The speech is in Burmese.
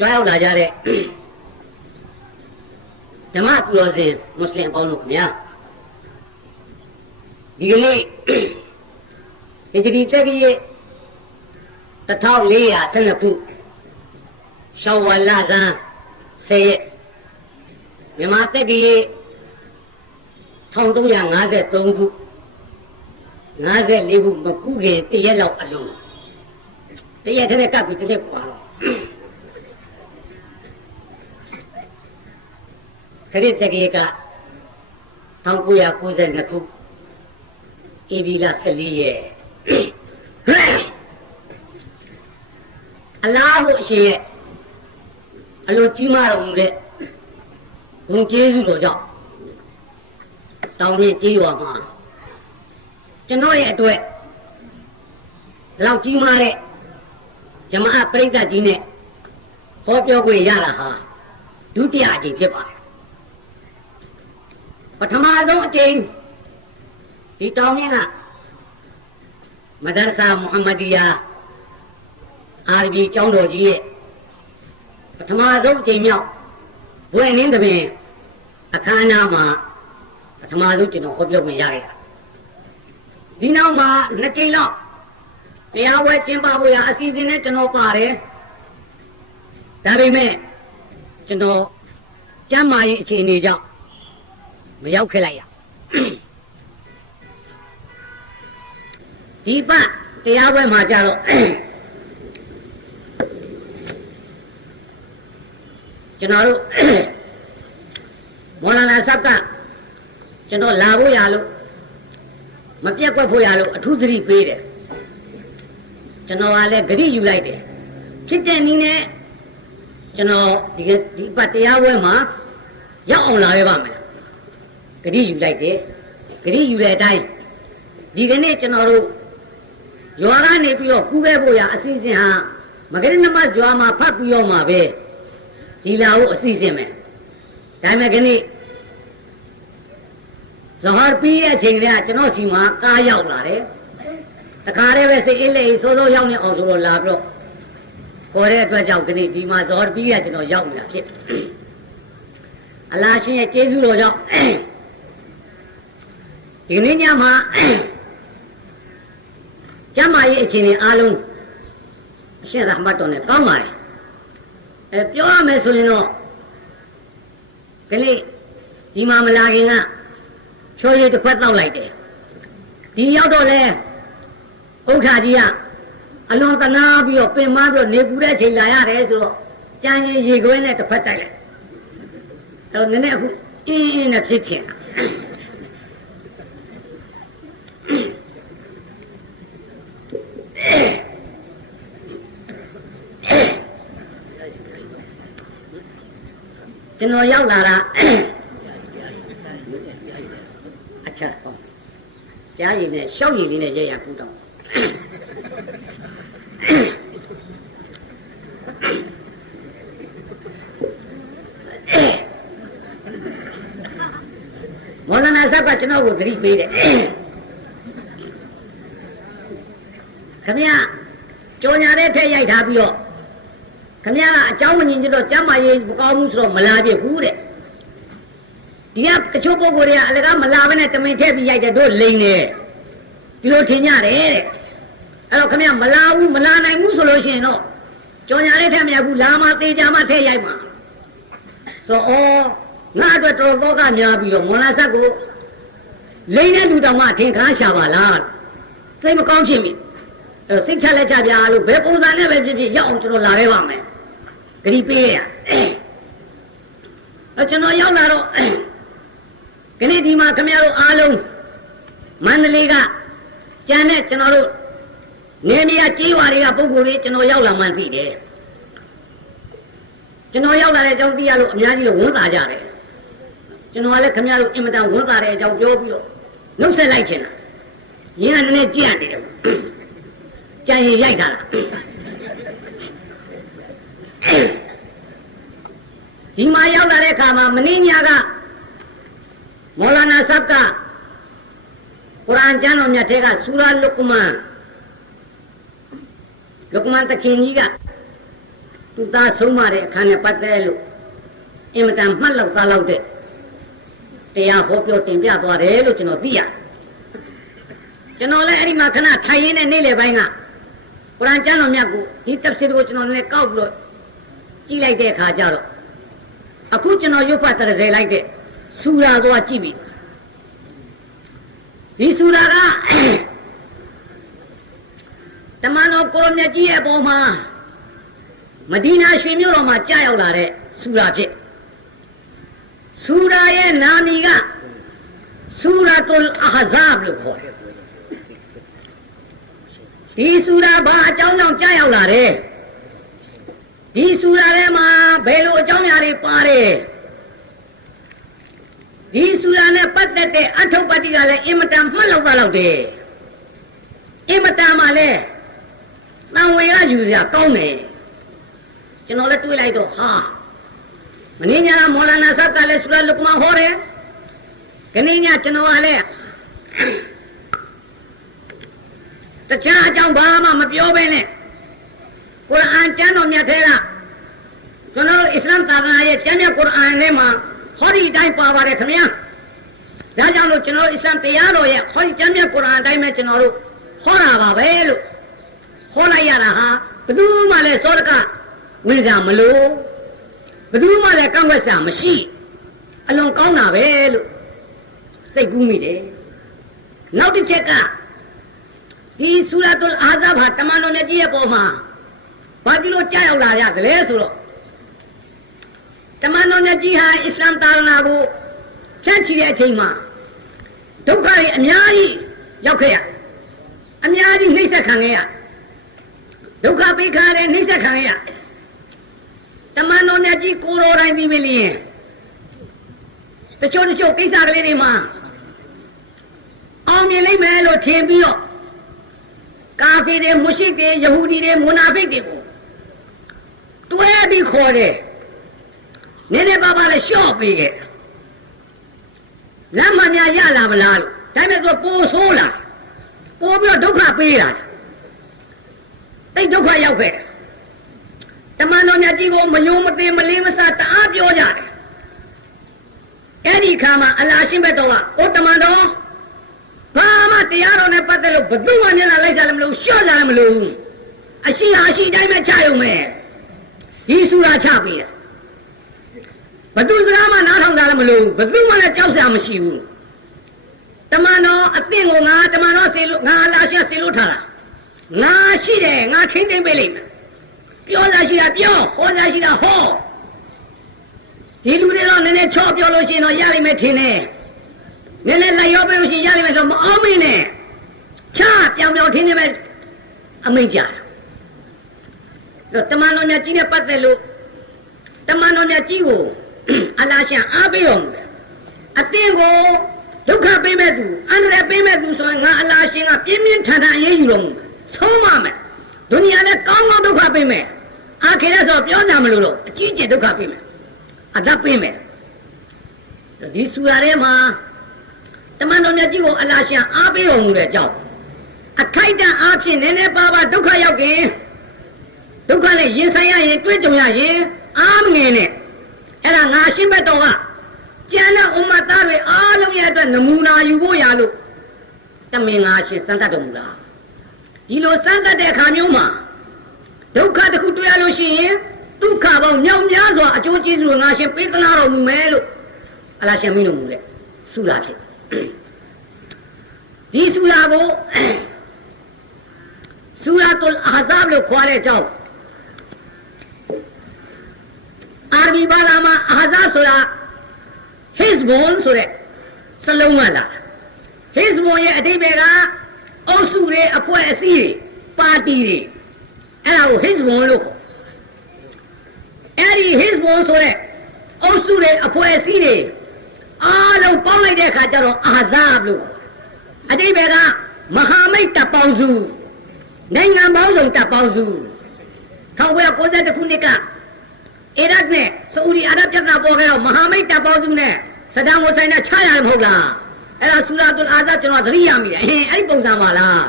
ကြွားရောက်လာကြတဲ့ဓမ္မပူတော်စင်မွတ်စလင်အပေါင်းတို့ခင်ဗျာဒီကနေ့ဟိဂျရီတက္ကရာ1412ခုရှောဝါလဇန်10ရက်မြန်မာတက္ကရာ1353ခု54ခုမကူခင်တရက်လောက်အလုံးတရက်ထဲကပ်ပြီးတစ်ရက်กว่าခရစ်တက္ကရာ1992ခုဧပြီလ14ရက်အလားဟူအရှင်ရဲ့အလိုကြီးမားတော်မူတဲ့ဘုံကျေးဇူးတော်ကြောင့်တောင်းရင်ကြီးရွာမှာကျွန်တော်ရဲ့အတွက်လောက်ကြီးမားတဲ့ဂျမအပရိသတ်ကြီးနဲ့ဟောပြောခွင့်ရတာဟာဒုတိယအကြိမ်ဖြစ်ပါတယ်ပထမဆုံးအကြိမ်ဒီတောင်းရင်ကမဒရဆာမုဟမ္မဒီယာအာရဘီကျောင်းတော်ကြီးရဲ့ပထမဆုံးအကြိမ်မြောက်ဘွဲ့နင်းတဲ့ပင်အခမ်းအနားမှာပထမဆုံးကျွန်တော်ဟောပြောခွင့်ရခဲ့တာဒီနောက်မှာ2ကြိမ်လောက်တရားဝဲကျင်းပဖို့ရအစီအစဉ်နဲ့ကျွန်တော်ပါတယ်ဒါပေမဲ့ကျွန်တော်ကျမ်းမာရေးအခြေအနေကြောင့်မရောက်ခဲ့လိုက်ရဒီပတ်တရားဝဲမှာကြတော့ကျွန်တော်တို့မော်လာနာဆပ်ကကျွန်တော်လာဖို့ရလို့မပြတ်ကွက်ဖို့ရလို့အထူးသတိပေးတယ်ကျွန်တော်ကလည်းဂရိယူလိုက်တယ်ဖြစ်တဲ့နည်းနဲ့ကျွန်တော်ဒီပတ်တရားဝဲမှာရောက်အောင်လာရပါမယ်ဂရိယူလိုက်တယ်ဂရိယူတဲ့အတိုင်းဒီကနေ့ကျွန်တော်တို့ရွာကနေပြီးတော့ကူးခဲ့ဖို့ရအစီအစဉ်ဟာမဂရိနမရွာမှာဖတ်ပြီးတော့မှာပဲဒီလာကိုအစီအစဉ်ပဲဒါပေမဲ့ခဏဇဟရ်ပီရဲ့အချိန်ကကျွန်တော်စီမှာကားရောက်လာတယ်တခါတည်းပဲစိတ်အေးလေးစိုးစိုးရောက်နေအောင်ဆိုတော့လာပြီးတော့ခေါ်တဲ့အတွက်ကြောင့်ခဏဒီမှာဇဟရ်ပီရဲ့ကျွန်တော်ရောက်နေတာဖြစ်အလားရှင်ရဲ့ကျေးဇူးတော်ကြောင့်ဒီနေ့ညမှာကျမ်းမာရေးအခြေအနေအားလုံးအရှင်ရဟမတ်တော်နဲ့ကောင်းပါတယ်ပြောရမယ်ဆိုရင်တော့ကလေးဒီမှာမလာခင်ကချိုးရည်တစ်ခွက်တောက်လိုက်တယ်ဒီရောက်တော့လဲဥက္ခာကြီးကအလွန်တနာပြီးတော့ပင်မပြီးတော့နေပူတဲ့အချိန်လာရတယ်ဆိုတော့ကြမ်းရည်ရေခွဲနဲ့တစ်ခွက်တိုက်လိုက်တော့နည်းနည်းအခုအင်းနဲ့ဖြစ်ချင်တာကျွန်တော်ရောက်လာတာအချက်ဟောကြားရည်နဲ့ရှောက်ရည်လေးနဲ့ရဲရကူတော့မောလနာဆပ်ကကျွန်တော်ကိုသတိပေးတယ်ခမရကြော်ညာတဲ့ထက်ရိုက်ထားပြီးတော့ခမရကအเจ้าမညင်ကြတော့ကျမ်းမာရေးမကောင်းဘူးဆိုတော့မလာပြဘူးတဲ့ဒီကတချို့ပုဂ္ဂိုလ်တွေကအလကားမလာဘဲနဲ့တမင်ထည့်ပြီးရိုက်တယ်တို့လိန်နေဒီလိုထင်ကြတယ်တဲ့အဲ့တော့ခမရမလာဘူးမလာနိုင်ဘူးဆိုလို့ရှိရင်တော့ကြော်ညာတဲ့ထက်မရဘူးလာမှသေးကြမှထည့်ရိုက်မှာဆိုတော့ငါအတွက်တော်တော့ကများပြီးတော့မောလာဆက်ကိုလိန်တဲ့လူတောင်မှထင်ကားရှာပါလားသိမကောင်းဖြစ်မိစိတ်ချလက်ချပြလို့ဘယ်ပုံစံနဲ့ပဲဖြစ်ဖြစ်ရောက်အောင်ကျွန်တော်လာခဲ့ပါမယ်ဂရိပေးရကျွန်တော်ရောက်လာတော့ခဏဒီမှာခင်ဗျားတို့အားလုံးမန္တလေးကကျန်တဲ့ကျွန်တော်တို့နေမရကြေးဝါတွေကပုံကိုယ်တွေကျွန်တော်ရောက်လာမှသိတယ်ကျွန်တော်ရောက်လာတဲ့အကြောင်းသိရလို့အများကြီးဝန်းသာကြတယ်ကျွန်တော်ကလည်းခင်ဗျားတို့အင်မတန်ဝန်းသာတဲ့အကြောင်းပြောပြီးတော့နှုတ်ဆက်လိုက်ချင်တာရင်းကနည်းနည်းကြံ့နေတယ်ကြံရည်ရိုက်တာလားဒီမှာရောက်လာတဲ့အခါမှာမင်းညာကမောလာနာဆပ်ကကုရ်အာန်ကျမ်းတော်မြတ်ထဲကဆူရာလုကမန်တခင်ကြီးက သူသားဆုံးမတဲ့အခါနဲ့ပတ်သက်လို့အင်မတန်မှတ်လောက်သားလောက်တဲ့တရားဟောပြောတင်ပြသွားတယ်လို့ကျွန်တော်သိရတယ်ကျွန်တော်လည်းအဲ့ဒီမှာခဏထိုင်ရင်းနဲ့နေ့လယ်ပိုင်းကကုရ်အာန်ကျမ်းတော်မြတ်ကိုဒီတပ်စစ်ကိုကျွန်တော်လည်းကောက်ပြီးတော့ကြည့်လိုက်တဲ့အခါကျတော့အခုကျွန်တော်ရုပ်ဖတ်တရစေလိုက်တဲ့ဆူရာသွားကြည့်ပြီဒီဆူရာကတမန်တော်ကိုရမြတ်ကြီးရဲ့အပေါ်မှာမဒီနာရွှေမြို့တော်မှာကြာရောက်လာတဲ့ဆူရာဖြစ်ဆူရာရဲ့နာမည်ကဆူရာတုလ်အာဟဇာဘ်လို့ခေါ်တယ်ဒီဆူရာဘာအကြောင်းကြောင့်ကြာရောက်လာတယ်ဒီဆူရာထဲမှာဘယ်လိုအကြောင်းအရာတွေပါတယ်ဒီဆူရာနဲ့ပတ်သက်တဲ့အထုပ်ပတ္တိကလည်းအင်မတန်မှတ်လောက်ပါလောက်တယ်အင်မတန်မှလည်းတန်ဝေရယူစရာကောင်းတယ်ကျွန်တော်လည်းတွေးလိုက်တော့ဟာမင်းညာမော်လာနာဆပ်ကလည်းဆူရာလုကမန်ဟောတယ်ခဏညကျွန်တော်ကလည်းတခြားအကြောင်းဘာမှမပြောဘဲနဲ့ကုရ်အာန်ကျမ်းတော်မြတ်ထဲကကျွန်တော်အစ္စလာမ်သာသနာရဲ့ကျမ်းမြတ်ကုရ်အာန်ထဲမှာဟောဒီအတိုင်းပါပါတယ်ခင်ဗျာဒါကြောင့်လို့ကျွန်တော်အစ္စလာမ်တရားတော်ရဲ့ဟောဒီကျမ်းမြတ်ကုရ်အာန်အတိုင်းပဲကျွန်တော်တို့ဟောတာပါပဲလို့ဟောလိုက်ရတာဟာဘယ်သူမှလည်းစောရကဝင်စားမလို့ဘယ်သူမှလည်းကန့်ကွက်စားမရှိအလွန်ကောင်းတာပဲလို့စိတ်ကူးမိတယ်နောက်တစ်ချက်ကဒီဆူရာတုလ်အာဇာဘ်ဟာတမန်တော်မြတ်ကြီးရဲ့ပေါ်မှာဘာဖြစ်လို့ကြားရောက်လာရတယ်လဲဆိုတော့တမန်တော်မြတ်ကြီးဟာအစ္စလာမ်သာသနာကိုဖြန့်ချီတဲ့အချိန်မှာဒုက္ခတွေအများကြီးရောက်ခဲ့ရအများကြီးနှိမ့်ဆက်ခံခဲ့ရဒုက္ခပိခါတဲ့နှိမ့်ဆက်ခံခဲ့ရတမန်တော်မြတ်ကြီးကိုတော်တိုင်းပြီးပြီလျင်တချို့ကိစ္စကလေးတွေမှာအောင်မြင်လိမ့်မယ်လို့ထင်ပြီးတော့ကာဖီတွေမုရှိတွေယဟူဒီတွေမွနာဖစ်တွေကိုတွဲပြီးခေါ်တယ်နည်းနည်းပါးပါးလည်းလျှော့ပေးခဲ့လမ်းမများရလာမလားလို့ဒါပေမဲ့သူပိုဆိုးလာပိုပြီးတော့ဒုက္ခပေးလာတိတ်ဒုက္ခရောက်ခဲ့တမန်တော်မြတ်ကြီးကိုမယုံမသိမလေးမစားတအားပြောကြတယ်အဲ့ဒီခါမှာအလ္လာဟ်ရှင်ဘက်တော်ကအိုတမန်တော်ဘာမှတရားတော်နဲ့ပတ်သက်လို့ဘယ်သူမှမျက်နှာလိုက်ကြလည်းမလို့ရှော့ကြလည်းမလို့အရှိဟာအရှိတိုင်းပဲချရုံပဲဒီဆူရာချပေးတယ်ဘယ်သူစကားမှနားထောင်ကြလည်းမလို့ဘယ်သူမှလည်းကြောက်စရာမရှိဘူးတမန်တော်အသင်ကိုငါတမန်တော်ဆေလို့ငါလာရှင်းဆေလို့ထားတာငါရှိတယ်ငါထိမ့်သိမ့်ပေးလိမ့်မယ်ပြောစားရှိတာပြောဟောစားရှိတာဟောဒီလူတွေတော့နည်းနည်းချော့ပြောလို့ရှိရင်တော့ရလိမ့်မယ်ထင်တယ်နည်းနည်းလိုက်ရောပေးလို့ရှိရင်ရလိမ့်မယ်ဆိုမအောင်မင်းနဲ့ချပြောင်ပြောင်ထင်းနေပဲအမိန့်ကြတော့တမန်တော်မြတ်ကြီးနဲ့ပတ်သက်လို့တမန်တော်မြတ်ကြီးကိုအလ္လာဟ်ရှင်အားပေးတော်မူတယ်အသင်ကိုဒုက္ခပေးမဲ့သူအန္တရာယ်ပေးမဲ့သူဆိုရင်ငါအလ္လာဟ်ရှင်ကပြင်းပြင်းထန်ထန်အေးယူတော်မူဆုံးမမယ်ဒုနီယာနဲ့ကောင်းကောင်းဒုက္ခပေးမယ်အာခေရဆိုပြောကြမလို့တော့အကြီးအကျယ်ဒုက္ခပေးမယ်အသက်ပေးမယ်ဒီဆူရာထဲမှာတမန်တော်မြတ်ကြီးကိုအလ္လာဟ်ရှင်အားပေးတော်မူတဲ့အကြောင်းအခိုက်အတန့်အားဖြင့်နည်းနည်းပါးပါးဒုက္ခရောက်ခင်ဒုက္ခနဲ့ရင်ဆိုင်ရရင်တွေ့ကြုံရရင်အားမငယ်နဲ့အဲ့ဒါငါရှင်းဘက်တော်ကကျန်တဲ့ဥမ္မသားတွေအားလုံးရဲ့အတွက်နမူနာယူဖို့ရလို့တမင်ငါရှင်းစမ်းတတ်တော်မူတာဒီလိုစမ်းတတ်တဲ့အခါမျိုးမှာဒုက္ခတစ်ခုတွေ့ရလို့ရှိရင်ဒုက္ခပေါင်းမြောက်များစွာအကျိုးကျေးဇူးငါရှင်းပေးသနာတော်မူမယ်လို့အလ္လာဟ်ရှင်မိတော်မူတဲ့ဆူရာဖြစ်ဒီဆူရာကိုဆူရာတုလ်အာဇာဘ်လို့ခေါ်တဲ့အကြောင်းအာရဘီဘာသာမှာအာဇာဘ်ဆိုတာဟစ်ဇ်ဘွန်ဆိုတဲ့စလုံးကလာဟစ်ဇ်ဘွန်ရဲ့အဓိပ္ပာယ်ကအုပ်စုတွေအဖွဲ့အစည်းတွေပါတီတွေအဲ့ဒါကိုဟစ်ဇ်ဘွန်လို့ခေါ်အဲ့ဒီဟစ်ဇ်ဘွန်ဆိုတဲ့အုပ်စုတွေအဖွဲ့အစည်းတွေအားလုံးပေါင်းလိုက်တဲ့အခါကျတော့အာဇာဘ်လို့အဓိပ္ပာယ်ကမဟာမိတ်တပ်ပေါင်းစုနိုင်ငံပေါင်းစုံတပ်ပေါင်းစု1992ခုနှစ်ကအီရတ်နဲ့ဆူဒီအာရဗ်ပြည်ကပေါ်ခဲ့တော့မဟာမိတ်တပ်ပေါင်းစုနဲ့ဆဒမ်ဟူစိန်နဲ့ချရတယ်မဟုတ်လားအဲ့ဒါဆူရာတုလ်အာဇာဘ်ကျွန်တော်သတိရမိတယ်အဲ့ဒီပုံစံပါလား